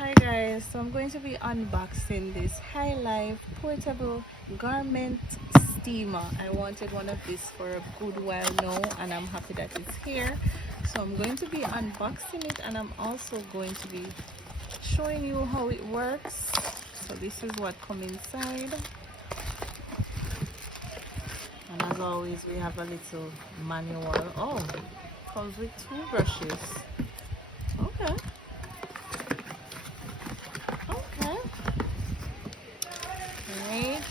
Hi guys, so I'm going to be unboxing this HiLife portable garment steamer. I wanted one of these for a good while now and I'm happy that it's here. So I'm going to be unboxing it and I'm also going to be showing you how it works. So this is what comes inside. And as always we have a little manual. Oh, it comes with two brushes. Okay. Right.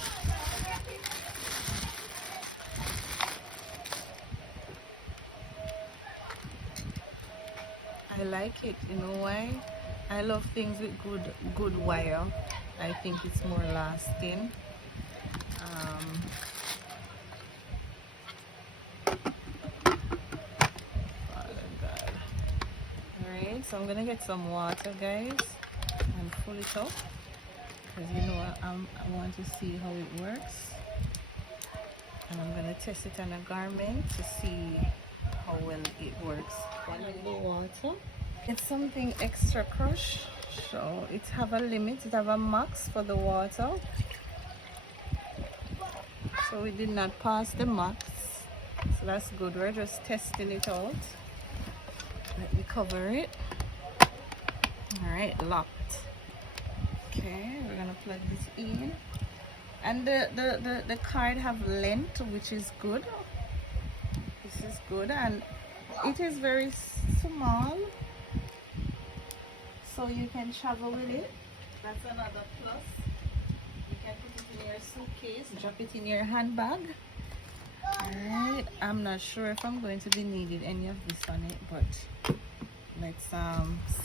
I like it. You know why? I love things with good wire. I think it's more lasting. Oh God. Alright, so I'm gonna get some water, guys, and fill it up because you know I want to see how it works. And I'm gonna test it on a garment to see how well it works. One in the water. It's something extra crush, so it have a limit, it have a max for the water. So we did not pass the max, so that's good. We're just testing it out. Let me cover it. All right, locked. Okay, we're gonna plug this in. And the card have length, which is good. This is good, and it is very small, so you can travel with it. That's another plus. You can put it in your suitcase, drop it in your handbag. Alright, I'm not sure if I'm going to be needing any of this on it, but let's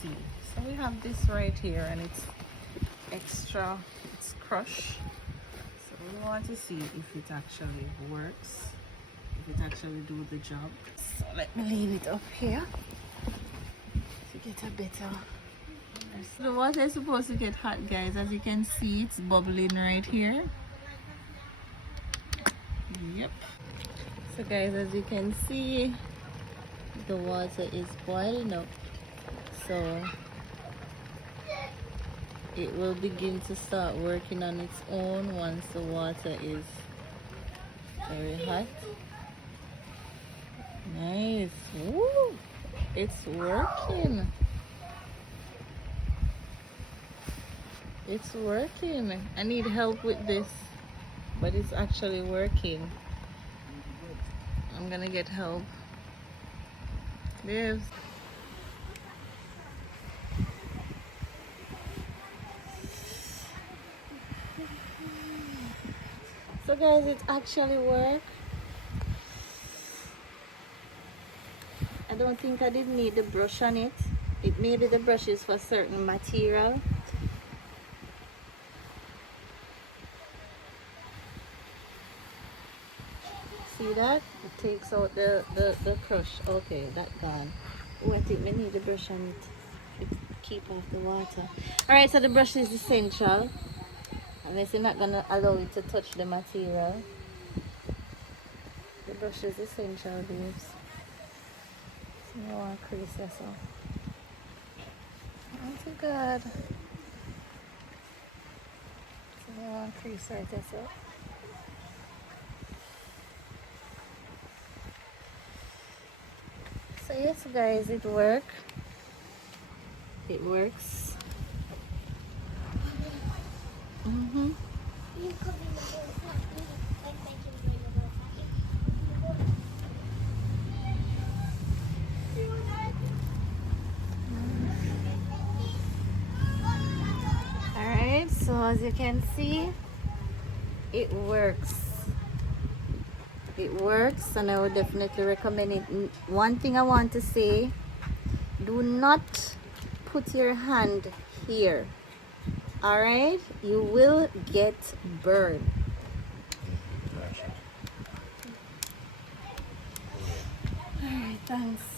see. So we have this right here and it's extra, it's crush. So we want to see if it actually works, if it actually do the job. So let me leave it up here to get a better. So the water is supposed to get hot, guys. As you can see, it's bubbling right here. Yep. So guys, as you can see, the water is boiling up, so it will begin to start working on its own once the water is very hot. Nice. Woo! It's working. It's working. I need help with this, but it's actually working. I'm gonna get help. Lives. So guys, it actually worked. I don't think I did need the brush on it. It maybe the brush is for certain material. See that? It takes out the crush. Okay, that gone. Oh, I think we need the brush on it to keep off the water. Alright, so the brush is essential. Unless you're not gonna allow it to touch the material. The brush is essential, babes. So you want to crease this off. Not too good. So you want to crease right this up. So yes guys, it works. Alright, so as you can see, it works. It works, and I would definitely recommend it. One thing I want to say, do not put your hand here. Alright, you will get burned. Alright, thanks.